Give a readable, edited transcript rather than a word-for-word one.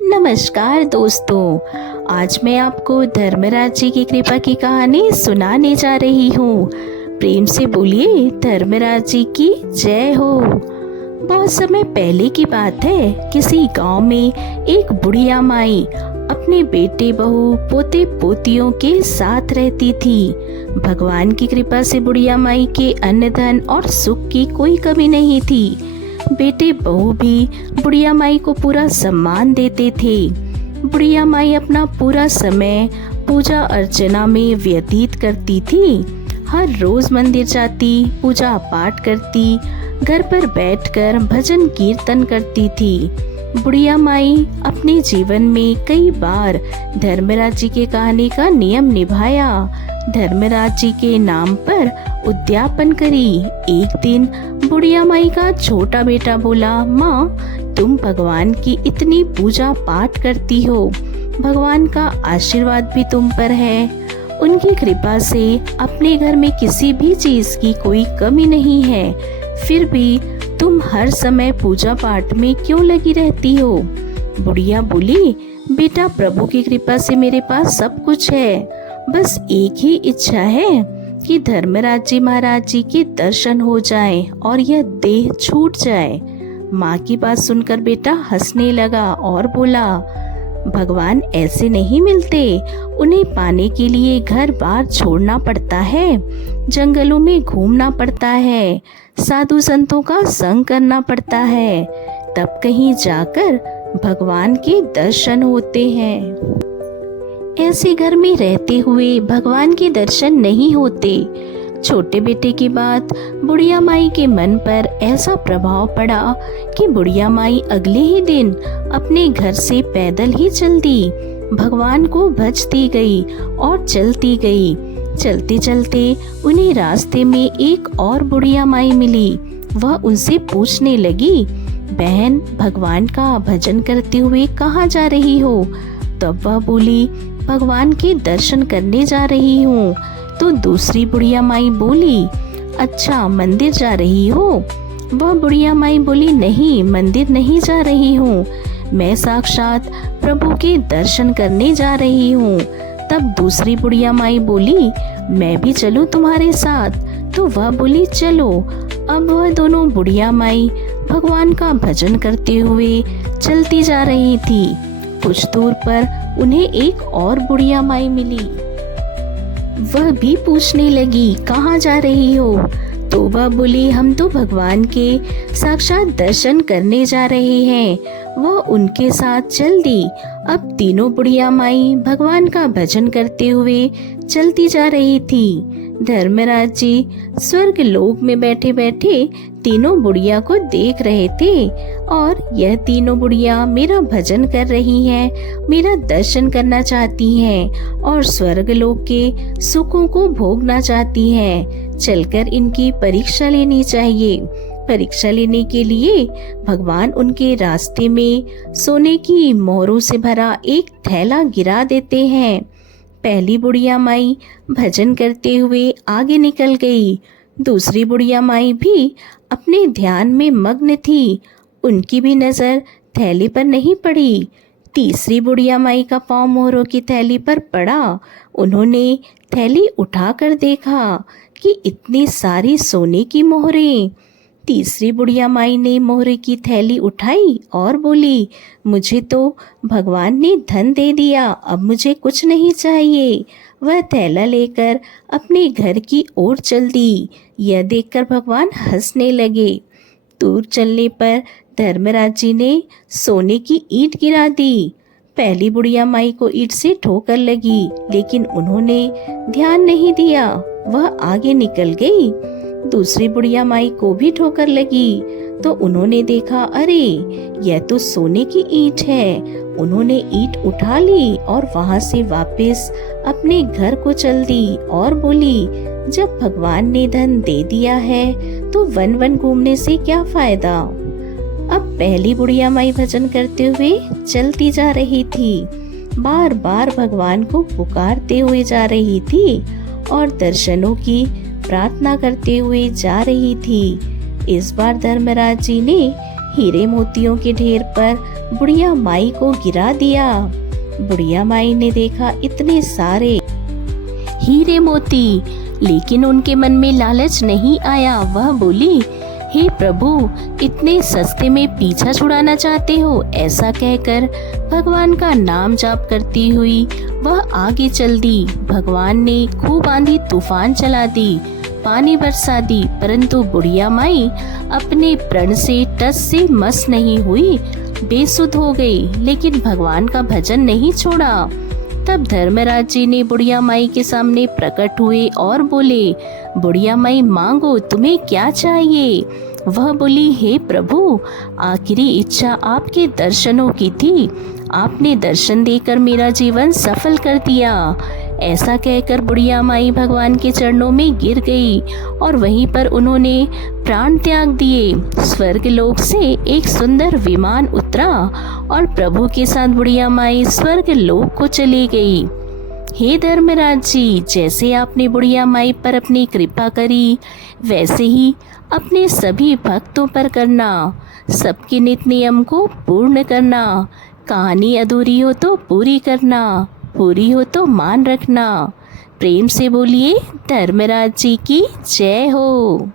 नमस्कार दोस्तों। आज मैं आपको धर्मराज जी की कृपा की कहानी सुनाने जा रही हूँ। प्रेम से बोलिए धर्मराज जी की जय हो। बहुत समय पहले की बात है। किसी गांव में एक बुढ़िया माई अपने बेटे बहू पोते पोतियों के साथ रहती थी। भगवान की कृपा से बुढ़िया माई के अन्न धन और सुख की कोई कमी नहीं थी। बेटे बहू भी बुढ़िया माई को पूरा सम्मान देते थे। बुढ़िया माई अपना पूरा समय पूजा अर्चना में व्यतीत करती थी। हर रोज मंदिर जाती, पूजा पाठ करती, घर पर बैठकर भजन कीर्तन करती थी। बुढ़िया माई अपने जीवन में कई बार धर्मराज जी के कहने का नियम निभाया। धर्मराज जी के नाम पर उद्यापन करी। एक दिन बुढ़िया माई का छोटा बेटा बोला, माँ तुम भगवान की इतनी पूजा पाठ करती हो, भगवान का आशीर्वाद भी तुम पर है। उनकी कृपा से अपने घर में किसी भी चीज की कोई कमी नहीं है, फिर भी तुम हर समय पूजा पाठ में क्यों लगी रहती हो? बुढ़िया बोली, बेटा प्रभु की कृपा से मेरे पास सब कुछ है, बस एक ही इच्छा है कि धर्मराज जी महाराज जी के दर्शन हो जाएं और यह देह छूट जाए। माँ की बात सुनकर बेटा हंसने लगा और बोला, भगवान ऐसे नहीं मिलते, उन्हें पाने के लिए घर बार छोड़ना पड़ता है, जंगलों में घूमना पड़ता है, साधु संतों का संग करना पड़ता है, तब कहीं जाकर भगवान के दर्शन होते हैं। ऐसे घर में रहते हुए भगवान के दर्शन नहीं होते। छोटे बेटे की बात बुढ़िया माई के मन पर ऐसा प्रभाव पड़ा कि बुढ़िया माई अगले ही दिन अपने घर से पैदल ही चल दी, भगवान को भजती गई और चलती गई। चलते चलते उन्हें रास्ते में एक और बुढ़िया माई मिली। वह उनसे पूछने लगी, बहन भगवान का भजन करते हुए कहाँ जा रही हो? तब वह बोली, भगवान के दर्शन करने जा रही हूँ। तो दूसरी बुढ़िया माई बोली, अच्छा मंदिर जा रही हो? वह बुढ़िया माई बोली, नहीं मंदिर नहीं जा रही हूँ, मैं साक्षात प्रभु के दर्शन करने जा रही हूँ। तब दूसरी बुढ़िया माई बोली, मैं भी चलूँ तुम्हारे साथ? तो वह बोली, चलो। अब वह दोनों बुढ़िया माई भगवान का भजन करते हुए चलती जा रही थी। कुछ दूर पर उन्हें एक और बुढ़िया माई मिली। वह भी पूछने लगी, कहाँ जा रही हो? तो वह बोली, हम तो भगवान के साक्षात दर्शन करने जा रहे हैं। वह उनके साथ चल दी। अब तीनों बुढ़िया माई भगवान का भजन करते हुए चलती जा रही थी। धर्मराज जी स्वर्ग लोक में बैठे बैठे तीनों बुढ़िया को देख रहे थे और यह तीनों बुढ़िया मेरा भजन कर रही हैं, मेरा दर्शन करना चाहती हैं और स्वर्ग लोक के सुखों को भोगना चाहती हैं। चलकर इनकी परीक्षा लेनी चाहिए। परीक्षा लेने के लिए भगवान उनके रास्ते में सोने की मोहरों से भरा एक थैला गिरा देते हैं। पहली बुढ़िया माई भजन करते हुए आगे निकल गई। दूसरी बुढ़िया माई भी अपने ध्यान में मग्न थी, उनकी भी नजर थैली पर नहीं पड़ी। तीसरी बुढ़िया माई का पाँव मोहरों की थैली पर पड़ा। उन्होंने थैली उठाकर देखा कि इतनी सारी सोने की मोहरें। तीसरी बुढ़िया माई ने मोहरे की थैली उठाई और बोली, मुझे तो भगवान ने धन दे दिया, अब मुझे कुछ नहीं चाहिए। वह थैला लेकर अपने घर की ओर चल दी। यह देखकर भगवान हंसने लगे। दूर चलने पर धर्मराज जी ने सोने की ईंट गिरा दी। पहली बुढ़िया माई को ईंट से ठोकर लगी, लेकिन उन्होंने ध्यान नहीं दिया, वह आगे निकल गई। दूसरी बुढ़िया माई को भी ठोकर लगी तो उन्होंने देखा, अरे यह तो सोने की ईंट है। उन्होंने ईंट उठा ली और वहां से वापस अपने घर को चल दी और बोली, जब भगवान ने धन दे दिया है तो वन वन घूमने से क्या फायदा। अब पहली बुढ़िया माई भजन करते हुए चलती जा रही थी, बार बार भगवान को पुकारते हुए जा रही थी और दर्शनों की प्रार्थना करते हुए जा रही थी। इस बार धर्मराज जी ने हीरे मोतियों के ढेर पर बुढ़िया माई को गिरा दिया। बुढ़िया माई ने देखा इतने सारे हीरे मोती, लेकिन उनके मन में लालच नहीं आया। वह बोली, हे प्रभु, इतने सस्ते में पीछा छुड़ाना चाहते हो? ऐसा कहकर भगवान का नाम जाप करती हुई वह आगे चल दी। भगवान ने खूब आंधी तूफान चला दी, पानी बरसा दी, परंतु बुढ़िया माई अपने प्रण से टस से मस नहीं हुई, बेसुध हो गई, लेकिन भगवान का भजन नहीं छोड़ा। तब धर्मराज जी ने बुढ़िया माई के सामने प्रकट हुए और बोले, बुढ़िया माई मांगो, तुम्हें क्या चाहिए? वह बोली, हे प्रभु, आखिरी इच्छा आपके दर्शनों की थी। आपने दर्शन देकर मेरा जीवन सफल कर दिया। ऐसा कहकर बुढ़िया माई भगवान के चरणों में गिर गई और वहीं पर उन्होंने प्राण त्याग दिए। स्वर्ग लोक से एक सुंदर विमान उतरा और प्रभु के साथ बुढ़िया माई स्वर्ग लोक को चली गई। हे धर्मराज जी, जैसे आपने बुढ़िया माई पर अपनी कृपा करी, वैसे ही अपने सभी भक्तों पर करना। सबके नित नियम को पूर्ण करना। कहानी अधूरी हो तो पूरी करना, पूरी हो तो मान रखना। प्रेम से बोलिए, धर्मराज जी की जय हो।